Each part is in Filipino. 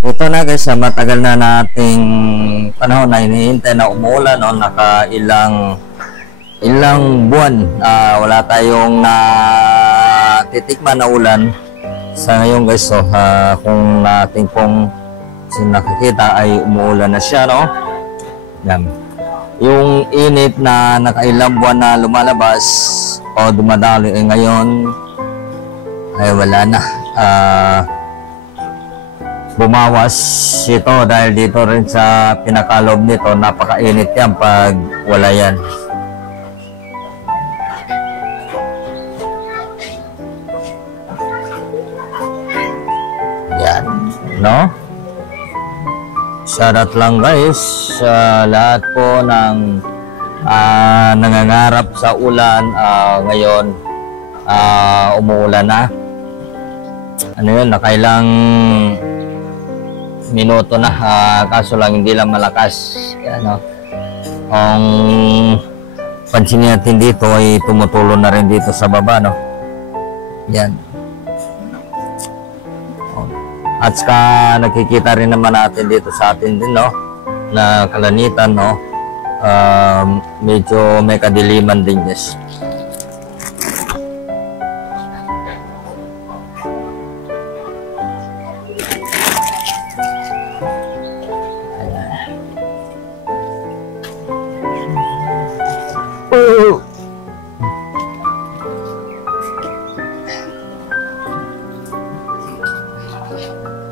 Ito na guys, sa matagal na nating panahon na hinihintay na umuulan, no? Ilang buwan wala tayong titikman na ulan. Sa ngayon guys, so, kung natin pong nakikita ay umuulan na siya, no? Yan. Yung init na nakailang buwan na lumalabas o dumadalo ngayon ay wala na. Bumawas ito dahil dito rin sa pinakalob nito, napakainit yan pag wala yan. Yan, no? Shoutout lang guys sa lahat po ng nangangarap sa ulan. Ngayon umuulan na. Ano yun, nakailang minuto na, kaso lang hindi lang malakas. Ano, ang pansin natin dito ay tumutulo na rin dito sa baba, no? Yan. At saka nakikita rin naman natin dito sa atin din, no, na kalanitan, no, medyo may kadiliman din, yes.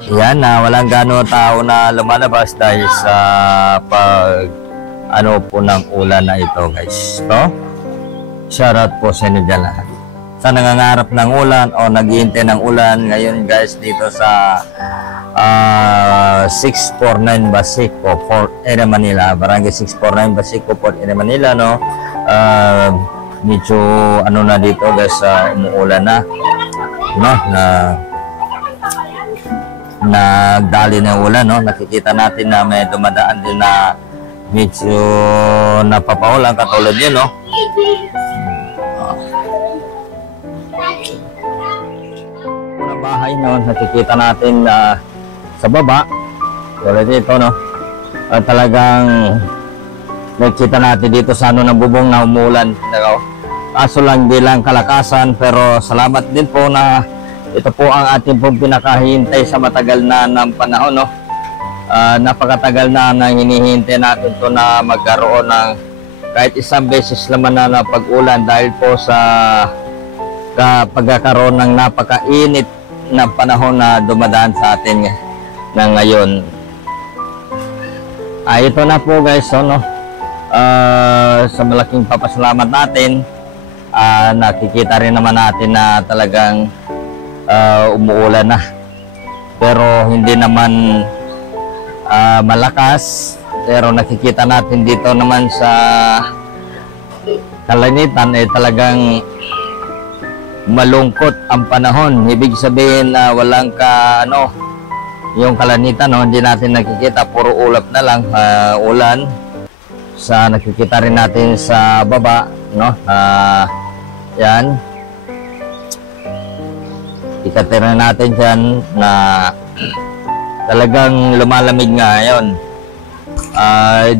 Yan, walang gano'ng tao na lumalabas dahil sa po ng ulan na ito guys. So, shoutout po sa inyo dyan lahat. Sa nangangarap ng ulan o naghihintay ng ulan ngayon guys dito sa 649 Basico, Port Area Manila, Barangay 649 Basico, Port Area Manila, no? Medyo ano na dito guys, umuulan na, no? Nagdali ng ulan, no? Nakikita natin na may dumadaan din na medyo napapaulan katulad yun, no? Sa bahay, no? Nakikita natin sa baba tulad dito, no? Talagang nakikita natin dito sa ng bubong na umuulan, no? Kaso lang di lang kalakasan, pero salamat din po na ito po ang ating pong pinakahintay sa matagal na ng panahon, no? Napakatagal na nang hinihintay natin to na magkaroon ng kahit isang beses naman na pag-ulan dahil po sa pagkakaroon ng napakainit na panahon na dumadaan sa atin na ngayon. Ito na po guys, so, no? Sa malaking papasalamat natin, nakikita rin naman natin na talagang umuulan na, pero hindi naman malakas, pero nakikita natin dito naman sa kalanitan ay talagang malungkot ang panahon. Ibig sabihin na walang yung kalanitan, no? Hindi natin nakikita, puro ulap na lang, ulan. Sa nakikita rin natin sa baba, no? Yan. Ikatira natin dyan na talagang lumalamig nga ngayon.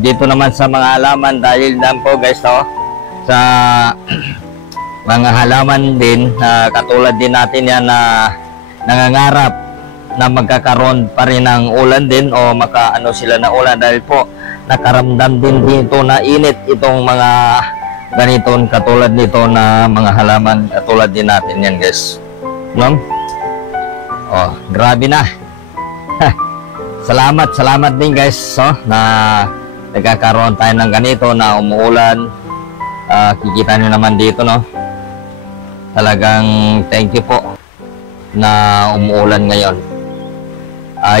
Dito naman sa mga halaman, dahil lang po guys, no, sa mga halaman din, katulad din natin yan na nangangarap na magkakaroon pa rin ng ulan din o makaano sila na ulan dahil po nakaramdam din dito na init itong mga ganitong katulad nito na mga halaman, katulad din natin yan guys, no? Oh, grabe na. Salamat din guys, so, na nagkakaroon tayo ng ganito na umuulan. Kikita nyo naman dito, no? Talagang thank you po na umuulan ngayon.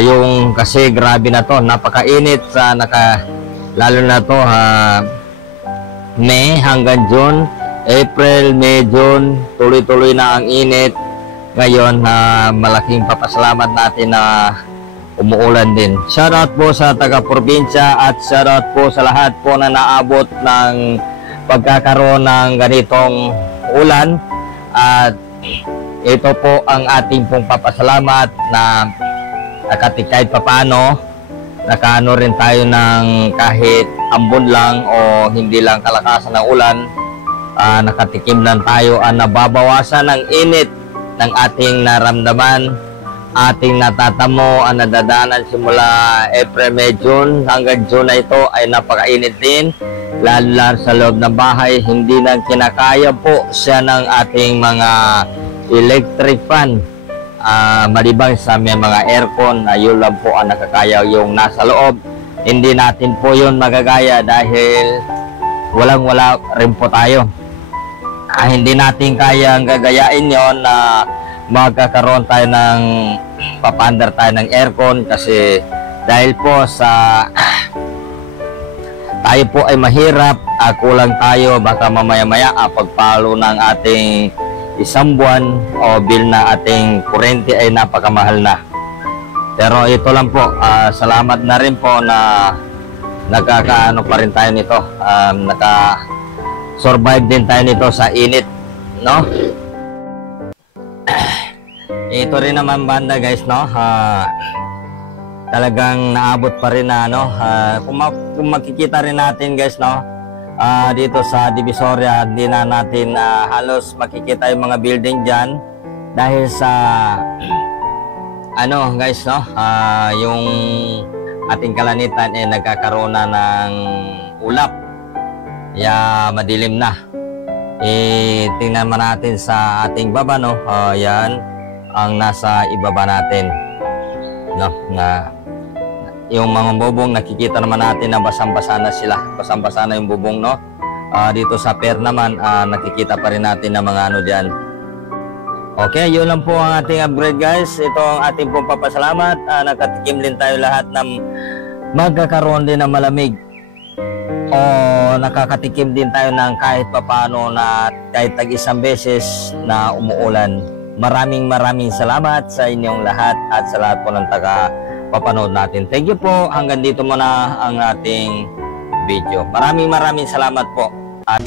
Yung kasi grabe na to, napakainit sa lalo na to May hanggang June, April, May, June, tuloy-tuloy na ang init. Ngayon, malaking papasalamat natin na umuulan din. Shoutout po sa taga-probinsya at shoutout po sa lahat po na naabot ng pagkakaroon ng ganitong ulan. At ito po ang ating pong papasalamat na kahit papaano, nakaano rin tayo ng kahit ambon lang o hindi lang kalakasan ng ulan, nakatikim lang tayo, nababawasan ng init ng ating naramdaman, ating natatamo, ang nadadaanan simula April, May, June hanggang June na ito ay napakainit din, lalo sa loob ng bahay. Hindi na kinakaya po siya ng ating mga electric fan, malibang sa may mga aircon, yun lang po ang nakakaya, yung nasa loob. Hindi natin po yun magagaya dahil walang-wala rin po tayo. Hindi natin kayang gagayain yon na magkakaroon tayo ng papandar tayo ng aircon, kasi dahil po sa tayo po ay mahirap, kulang tayo, baka mamaya-maya pagpalo ng ating isang buwan o bill na ating kuryente ay napakamahal na. Pero ito lang po, salamat na rin po na nagkakaano pa rin tayo nito, naka-survive din tayo nito sa init, no? Ito rin naman banda guys, no? Talagang naabot pa rin na, no? Kung makikita rin natin guys, no? Dito sa Divisoria, hindi na natin halos makikita yung mga building dyan dahil sa ano guys, no? Yung ating kalanitan nagkakaroon na ng ulap, kaya madilim na. Tingnan man natin sa ating baba, no? Yan ang nasa ibaba natin, no? Yung mga bubong, nakikita naman natin na basang-basa na sila. Basang-basa na yung bubong, no? Dito sa pier naman, nakikita pa rin natin na mga ano dyan. Okay, yun lang po ang ating upgrade guys. Ito ang ating pong papasalamat. Nakatikim din tayo lahat ng magkakaroon din ng malamig. O nakakatikim din tayo ng kahit papano na kahit tag-isang beses na umuulan. Maraming salamat sa inyong lahat at sa lahat po ng papanood natin. Thank you po. Hanggang dito muna ang ating video. Maraming salamat po. At